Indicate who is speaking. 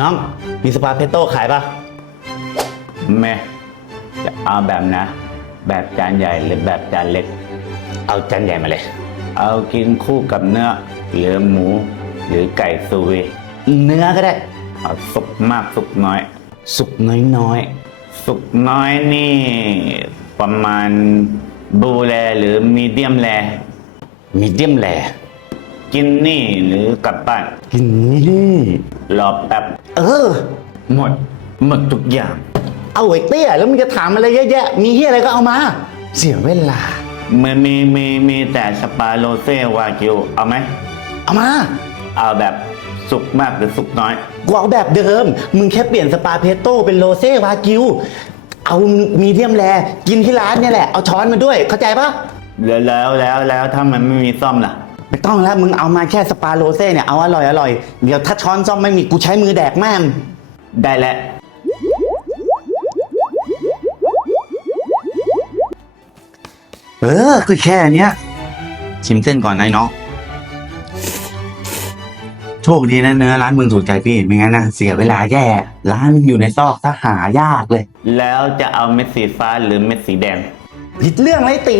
Speaker 1: น้อง มีสปาเปโต้ขายปะ
Speaker 2: แม่จะเอาแบบนะ แบบจานใหญ่หรือแบบจานเล็ก
Speaker 1: เอาจานใหญ่มาเลย
Speaker 2: เอากินคู่กับเนื้อหรือหมู หรือไก่ซูวี
Speaker 1: เนื้อก็ได้
Speaker 2: เอาสุกมากสุกน้อย
Speaker 1: สุกน้อย
Speaker 2: สุกน้อยนี่ ประมาณบูแลหรือมีเดียมแล
Speaker 1: ๆมีเดียมแล
Speaker 2: กินนี่หรือกลับบ้าน
Speaker 1: กินนี่
Speaker 2: รอแป๊บ
Speaker 1: เออ
Speaker 2: หมด หมดทุกอย่าง
Speaker 1: เอาไอ้เตี้ยแล้วมึงจะถามอะไรเยอะแยะมีเฮียอะไรก็เอามา เสียเวลา
Speaker 2: มันมีมีมีแต่สปาโรเซวากิวเอาไหม
Speaker 1: เอามา
Speaker 2: เอาแบบสุกมากหรือสุกน้อย
Speaker 1: กูเอาแบบเดิม มึงแค่เปลี่ยนสปาเพโต้เป็นโรเซ่วากิว เอามีเดียมแลกินที่ร้านเนี่ยแหละ เอาช้อนมาด้วย เข้าใจปะ
Speaker 2: แล้วแล้วแล้วแล้วถ้ามันไม่มีซ่อมล่ะ
Speaker 1: ไม่ต้องแล้วมึงเอามาแค่สปาโรเซ่เนี่ยเอาอร่อยอร่อยเดี๋ยวถ้าช้อนซ่อมไม่มีกูใช้มือแดกแม่ง
Speaker 2: ได้แล้ว
Speaker 1: เออคือแค่เนี้ยชิมเส้นก่อนนายน้องโชคดีนะเนื้อร้านมึงถูกใจพี่ไม่งั้นนะเสียเวลาแย่ร้านมึงอยู่ในซอกถ้าหายากเลย
Speaker 2: แล้วจะเอาเม็ดสีฟ้าหรือเม็ดสีแดง
Speaker 1: ผิดเรื่องไรตี